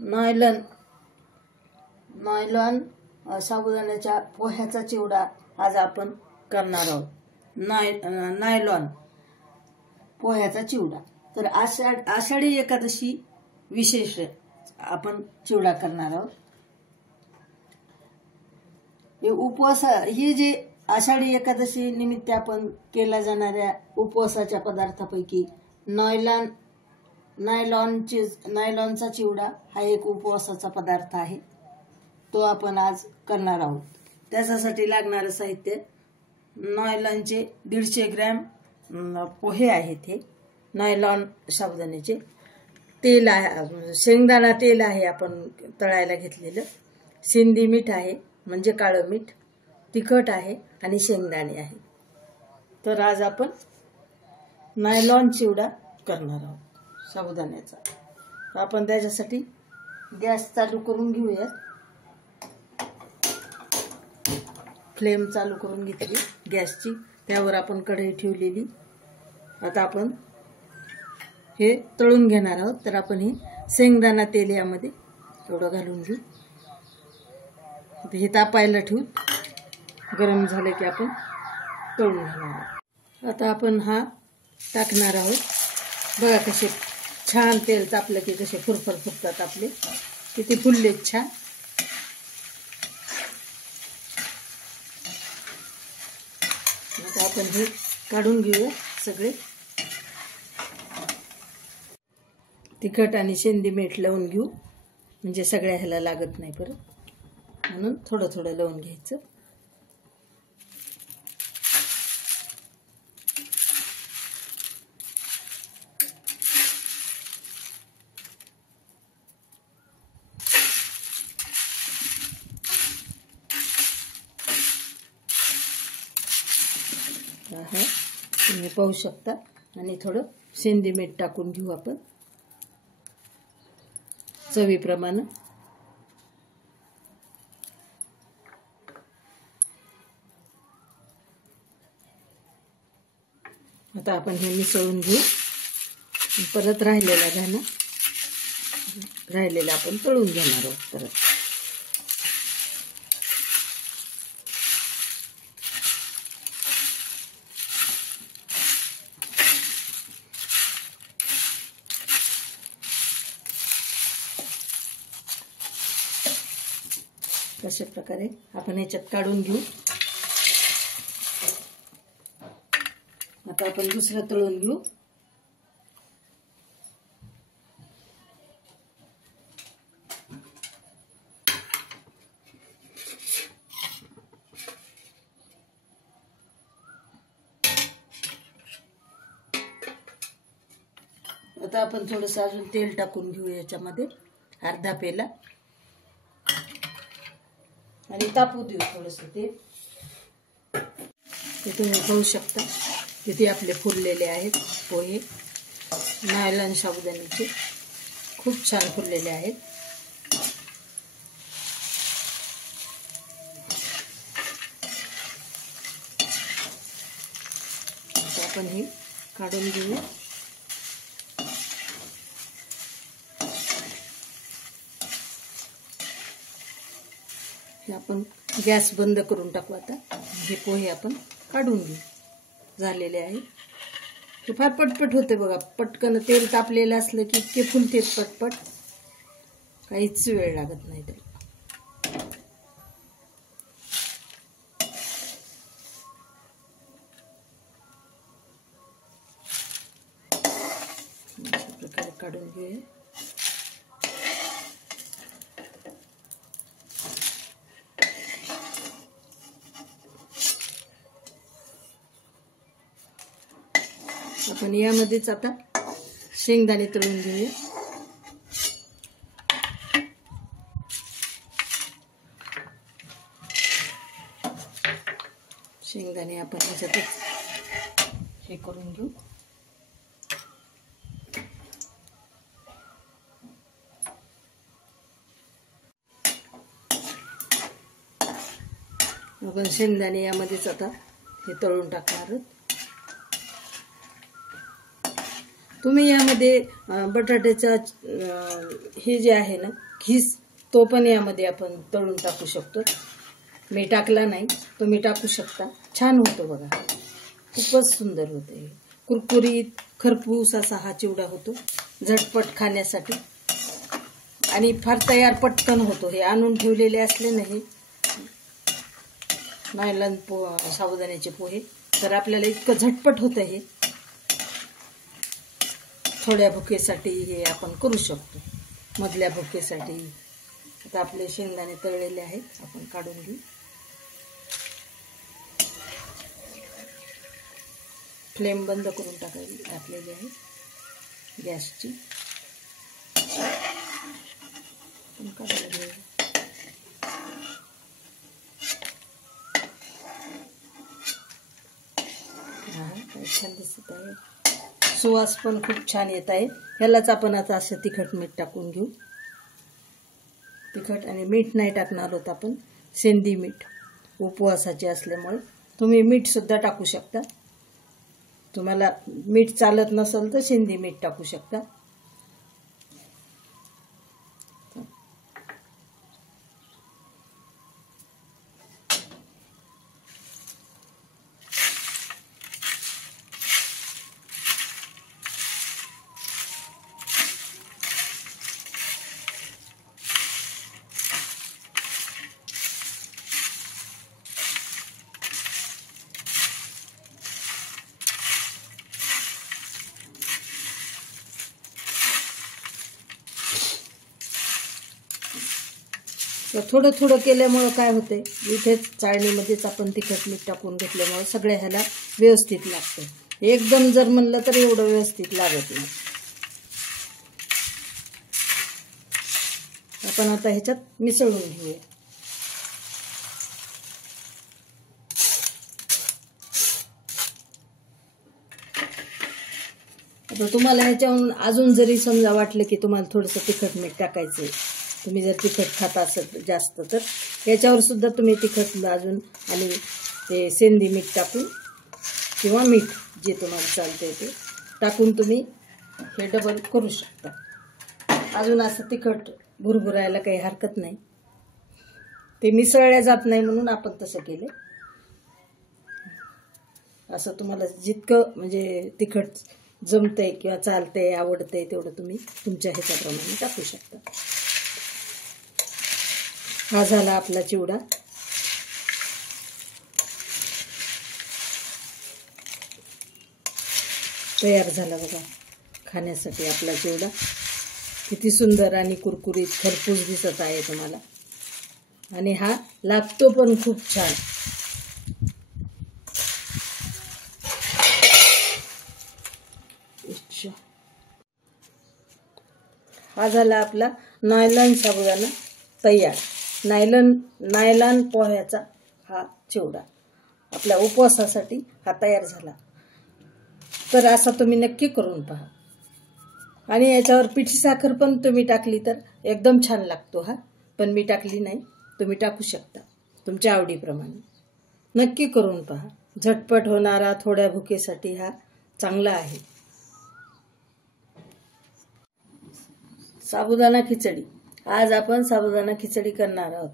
Nylon साबुदाण्याच्या पोह्याचा चिवडा आज आपण करणार आहोत। नायलॉन पोह्याचा चिवडा। तर आषाढी एकादशी विशेष आपण चिवडा करणार आहोत। हे जे आषाढी एकादशी निमित्त आपण केल्या जाणाऱ्या उपवासाच्या पदार्थापैकी नायलॉनचा चिवडा हा एक उपवासाचा पदार्थ आहे। तो आपण आज करणार आहोत। त्यासाठी लागणारे साहित्य नायलॉनचे 150 ग्रॅम पोहे आहेत। हे नायलॉन साबुदाण्याचे तेल आहे, शेंगदाणा तेल आहे आपण तळायला घेतलेलं, सिंधी मीठ आहे म्हणजे काळं मीठ, तिखट आहे आणि शेंगदाणे आहे। तर आज आपण नायलॉन चिवडा करणार आहोत साबुदाण्याचा। तर आपण त्याच्यासाठी गॅस चालू करून घेऊया। फ्लेम चालू करून घेतली गॅसची, त्यावर आपण कढई ठेवलेली। आता आपण हे तळून घेणार आहोत। तर आपण हे शेंगदाणा तेल यामध्ये थोडं घालून घेऊ। हे तापायला ठेवून गरम झाले की आपण तळून घेणार आहोत। आता आपण हा टाकणार आहोत। बघा कसे छान तेल तापलं की कसे फुरफुर फुटतात आपले, किती फुलले छान। आता आपण हे काढून घेऊया सगळे। तिखट आणि शेंदी मीठ लावून घेऊ, म्हणजे सगळ्या ह्याला लागत नाही परत, म्हणून थोडं थोडं लावून घ्यायचं। तुम्ही पाहू शकता। आणि थोडं शेंदी मीठ टाकून घेऊ आपण चवीप्रमाणे। आता आपण हे मिसळून घेऊ। परत राहिलेला आपण तळून घेणार आहोत परत। अशा प्रकारे आपण याच्यात काढून घेऊ। आता आपण दुसरं तळून घेऊ। आता आपण थोडंसं अजून तेल टाकून घेऊ याच्यामध्ये, अर्धा पेला, आणि तापू देऊ थोडंसं तेल। ते तुम्ही पाहू शकता किती आपले फुललेले आहेत पोहे। नायलॉन साबुदाण्याचे खूप छान फुललेले आहेत। आता आपण हे काढून घेऊ। आपण गॅस बंद करून टाकू। आता हे पोहे आपण काढून घेऊ, झालेले आहे। हे फार पटपट होते बघा, पटकन तेल तापलेलं असलं की इतके फुलते पटपट, काहीच वेळ लागत नाही त्याला। अशा प्रकारे काढून घेऊया। आपण यामध्येच आता शेंगदाणे तळून घेऊया। शेंगदाणे आपण याच्यातच हे करून घेऊ। आपण शेंगदाणे यामध्येच आता हे तळून टाकणार आहोत। तुम्ही यामध्ये बटाट्याचा हे जे आहे ना खीस, तो पण यामध्ये आपण तळून टाकू शकतो. मी टाकला नाही, तुम्ही टाकू शकता. छान होतो बघा, खूपच सुंदर होते. कुरकुरीत खरपूस असा हा चिवडा होतो, झटपट खाण्यासाठी आणि फार तयार पटकन होतो. हे आणून ठेवलेले असले नाही नायलॉन साबुदाण्याचे पोहे, तर आपल्याला इतकं झटपट होतं. हे थोड्या भुकेसाठी हे आपण करू शकतो, मधल्या भुकेसाठी. आता आपले शेंगदाणे तळलेले आहेत, आपण काढून घेऊ. फ्लेम बंद करून टाकलेली आहे गॅसची. छान दिसत आहे, सुवास पण खूप छान येत आहे. ह्यालाच आपण आता असं तिखट मीठ टाकून घेऊ. तिखट आणि मीठ नाही टाकणार आहोत आपण, सेंदी मीठ उपवासाचे असल्यामुळे. तुम्ही मीठ सुद्धा टाकू शकता. तुम्हाला मीठ चालत नसेल तर सेंदी मीठ टाकू शकता. थोडं थोडं केल्यामुळं काय होते, इथेच चाळणीमध्येच आपण तिखट मीठ टाकून घेतल्यामुळे सगळ्या ह्याला व्यवस्थित लागतं. एकदम जर म्हणलं तर एवढं व्यवस्थित लागत नाही. आपण आता ह्याच्यात मिसळून घेऊया. आता तुम्हाला ह्याच्याहून अजून जरी समजा वाटलं की तुम्हाला थोडंसं तिखट मीठ टाकायचं, तुम्ही जर तिखट खात असेल जास्त, तर याच्यावर सुद्धा तुम्ही तिखट अजून आणि ते सेंदी मीठ टाकून किंवा मीठ जे तुम्हाला चालते ते टाकून तुम्ही हे डबल करू शकता. अजून असं तिखट भुरभुरायला काही हरकत नाही. ते मिसळल्या जात नाही म्हणून आपण तसं केलं. असं तुम्हाला जितकं म्हणजे तिखट जमतंय किंवा चालतंय, आवडतंय तेवढं तुम्ही तुमच्या ह्याच्याप्रमाणे टाकू शकता. हा झाला आपला चिवडा. तयार झाला बघा खाण्यासाठी आपला चिवडा. किती सुंदर आणि कुरकुरीत खरपूस दिसत आहे तुम्हाला, आणि हा लागतो पण खूप छान. हा झाला आपला नायलॉन साबुदाणा तयार. नायलॉन पोह्याचा हा चिवडा आपल्या उपवासासाठी हा तयार झाला. तर असा तुम्ही नक्की करून पहा. आणि याच्यावर पिठी साखर पण तुम्ही टाकली तर एकदम छान लागतो हा. पण मी टाकली नाही, तुम्ही टाकू शकता तुमच्या आवडीप्रमाणे. नक्की करून पहा. झटपट होणारा थोड्या भुकेसाठी हा चांगला आहे. साबुदाणा खिचडी. आज आपण साबुदाणा खिचडी करणार आहोत.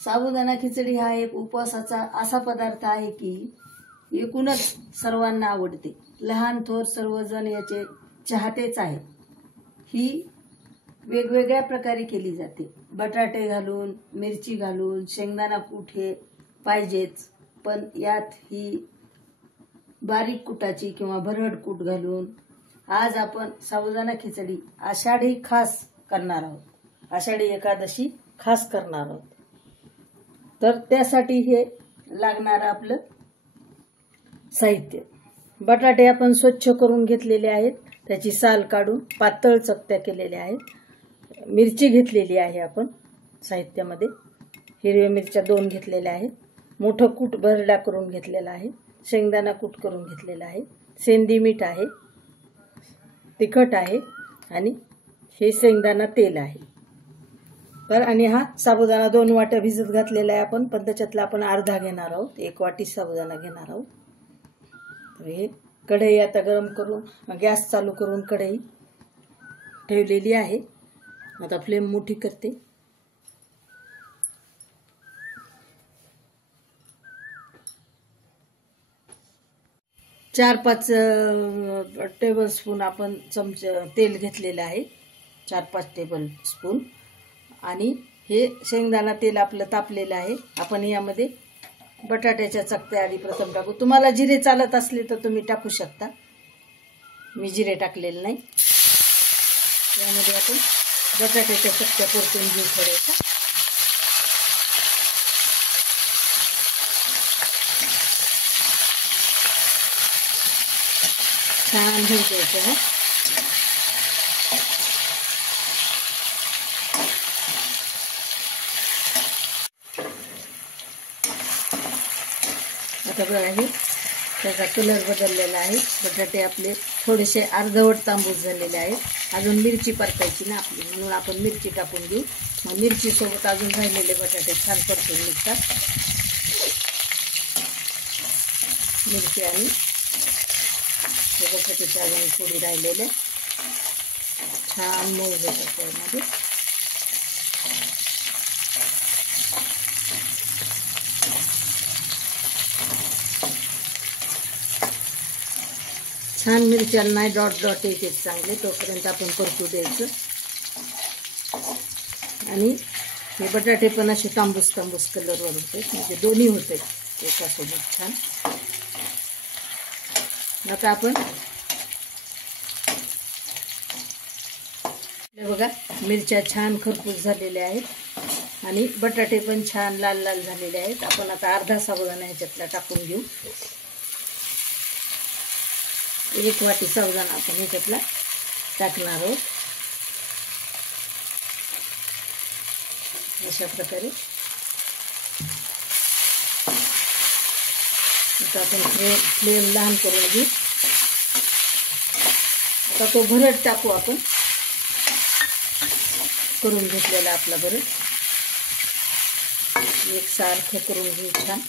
साबुदाणा खिचडी हा एक उपवासाचा असा पदार्थ आहे की एकूणच सर्वांना आवडते. लहान थोर सर्वजण याचे चाहतेच आहेत. ही वेगवेगळ्या प्रकारे केली जाते. बटाटे घालून, मिरची घालून, शेंगदाणा कूट हे पाहिजेच, पण यात ही बारीक कुटाची किंवा भरड कूट घालून आज आपण साबुदाणा खिचडी आषाढी खास करणार आहोत. आषाढी एकादशी खास करणार आहोत. तर त्यासाठी हे लागणार आपलं साहित्य. बटाटे आपण स्वच्छ करून घेतलेले आहेत, त्याची साल काढून पातळ चकत्या केलेल्या आहेत. मिरची घेतलेली आहे आपण साहित्यामध्ये. हिरव्या मिरच्या 2 घेतलेल्या आहेत. मोठं कूट भरडा करून घेतलेला आहे. शेंगदाणा कूट करून घेतलेला आहे. सेंदी मीठ आहे, तिखट आहे आणि हे शेंगदाणा तेल आहे. तर आणि हा साबुदाणा 2 वाट्या भिजत घातलेला आहे आपण, पण त्याच्यातला आपण अर्धा घेणार आहोत. 1 वाटी साबुदाणा घेणार आहोत. हे कढई आता गरम करून गॅस चालू करून कढई ठेवलेली आहे. आता फ्लेम मोठी करते. चार 5 टेबलस्पून आपण तेल घेतलेलं आहे. 4-5 टेबलस्पून. आणि हे शेंगदाणा तेल आपलं तापलेलं आहे. आपण यामध्ये बटाट्याच्या चकत्या आधी प्रथम टाकू. तुम्हाला जिरे चालत असले तर तुम्ही टाकू शकता. मी जिरे टाकलेले नाही. यामध्ये आपण बटाट्याच्या चकत्या परतून घेऊ थोड्याशा. छान घेऊ द्यायचं ना. आता बघा हे त्याचा कलर बदललेला आहे. बटाटे आपले थोडेसे अर्धवट तांबूस झालेले आहेत. अजून मिरची परतायची ना आपली, म्हणून आपण मिरची टाकून घेऊ. मग मिरची सोबत अजून राहिलेले बटाटे छान परतून निघतात. मिरची आणि बटाट्याच्या अजून थोडी राहिलेले छान मऊ होतात त्यामध्ये. छान मिरच्याला नाही डॉट येते चांगले, तोपर्यंत आपण परतू द्यायचं. आणि हे बटाटे पण असे तांबूस कलरवर होते, म्हणजे दोन्ही होते एकासोबत छान. आता आपण बघा मिरच्या छान खरपूस झालेल्या आहेत आणि बटाटे पण छान लाल लाल झालेले आहेत. आपण आता अर्धा साबुदाणा ह्याच्यातला टाकून घेऊ. 1 वाटी साबुदाणा आपण ह्याच्यातला टाकणार आहोत. अशा प्रकारे आता आपण फ्लेम लहान करून घेऊ. आता तो भरड टाकू आपण करून घेतलेला आपला भरड. एकसारखं करून घेऊ छान.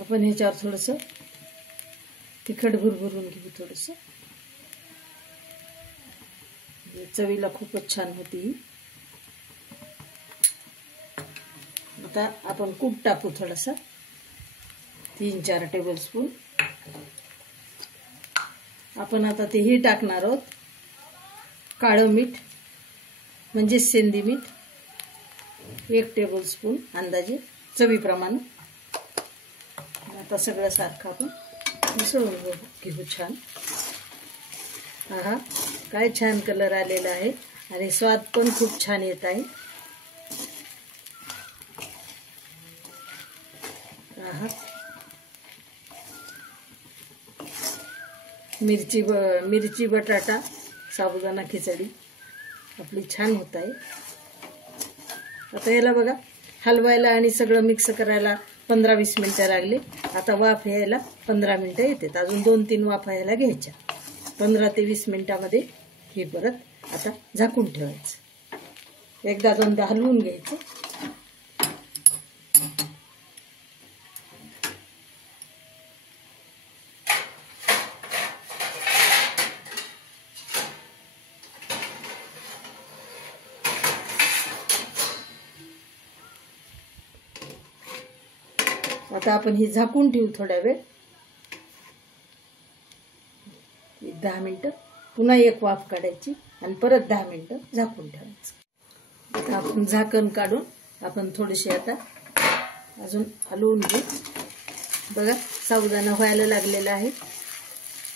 आपण ह्याच्यावर थोडंसं तिखट भुरभुरून घेऊ. थोडंसं चवीला खूपच छान होती. आता आपण कूट टाकू थोडासा 3-4 टेबलस्पून. आपण आता ते हे टाकणार आहोत काळं मीठ म्हणजे सेंधी मीठ 1 टेबलस्पून अंदाजे चवीप्रमाणे. आता सगळं सारखं आपण मिसळून घेऊ छान. हा काय छान कलर आलेला आहे आणि स्वाद पण खूप छान येत आहे. मिरची बटाटा साबुदाणा खिचडी आपली छान होत आहे. आता याला बघा हलवायला आणि सगळं मिक्स करायला 15-20 मिनिटं लागले. आता वाफ यायला 15 मिनिटं येतात. अजून 2-3 वाफा यायला घ्यायच्या. 15 ते 20 मिनिटामध्ये हे परत आता झाकून ठेवायचं. एकदा दोनदा हलवून घ्यायचं. आता आपण ही झाकून ठेवू थोड्या वेळ 10 मिनिटं. पुन्हा एक वाफ काढायची आणि परत 10 मिनिटं झाकून ठेवायचं. आता आपण झाकण काढून आपण थोडेसे आता अजून हलवून घेऊ. बघा साबुदाणा व्हायला लागलेला आहे.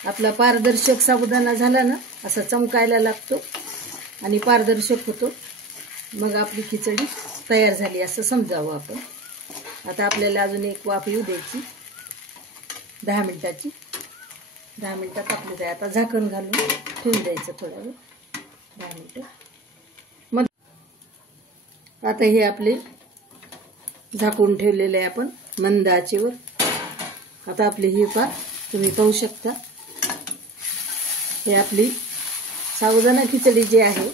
आपला पारदर्शक साबुदाणा झाला ना असा चमकायला लागतो आणि पारदर्शक होतो. मग आपली खिचडी तयार झाली असं समजावं आपण. आता आपल्याला अजून एक वाफ येऊ द्यायची 10 मिनिटाची. 10 मिनिटात आपली काय आता झाकण घालून ठेवून द्यायचं थोडा वेळ 10 मिनिटं. मग आता हे आपले झाकून ठेवलेले आहे आपण मंद आचेवर. आता आपली ही पा तुम्ही पाहू शकता. हे आपली साबुदाणा खिचडी जी आहे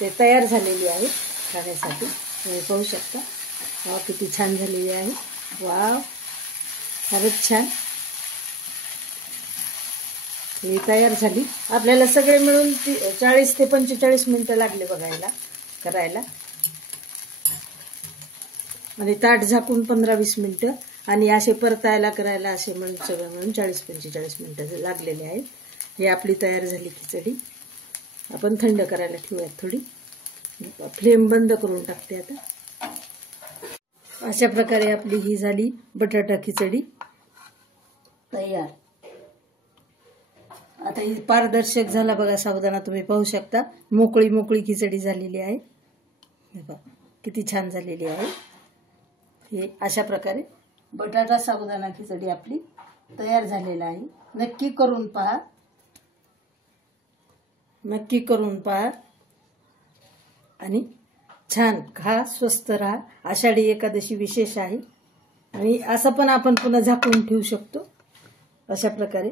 ते तयार झालेली आहे खाण्यासाठी. तुम्ही पाहू शकता. वा किती छान झालेली आहे. वाव, फारच छान. ही तयार झाली. आपल्याला सगळे मिळून 40 ते 45 मिनिटं लागले बघायला करायला. आणि ताट झाकून 15-20 मिनिटं आणि असे परतायला करायला असे म्हणून सगळं मिळून 40-45 मिनिटं लागलेले आहेत. ही आपली तयार झाली खिचडी. आपण थंड करायला ठेवूयात थोडी. फ्लेम बंद करून टाकते आता. अशा प्रकारे आपली ही झाली बटाटा खिचडी तयार. आता ही पारदर्शक झाला बघा साबुदाणा. तुम्ही पाहू शकता. मोकळी मोकळी खिचडी झालेली आहे. किती छान झालेली आहे. हे अशा प्रकारे बटाटा साबुदाणा खिचडी आपली तयार झालेला आहे. नक्की करून पहा. नक्की करून पहा आणि छान खा, स्वस्थ राहा. आषाढी एकादशी विशेष आहे आणि असं पण आपण पुन्हा झाकून ठेवू शकतो. अशा प्रकारे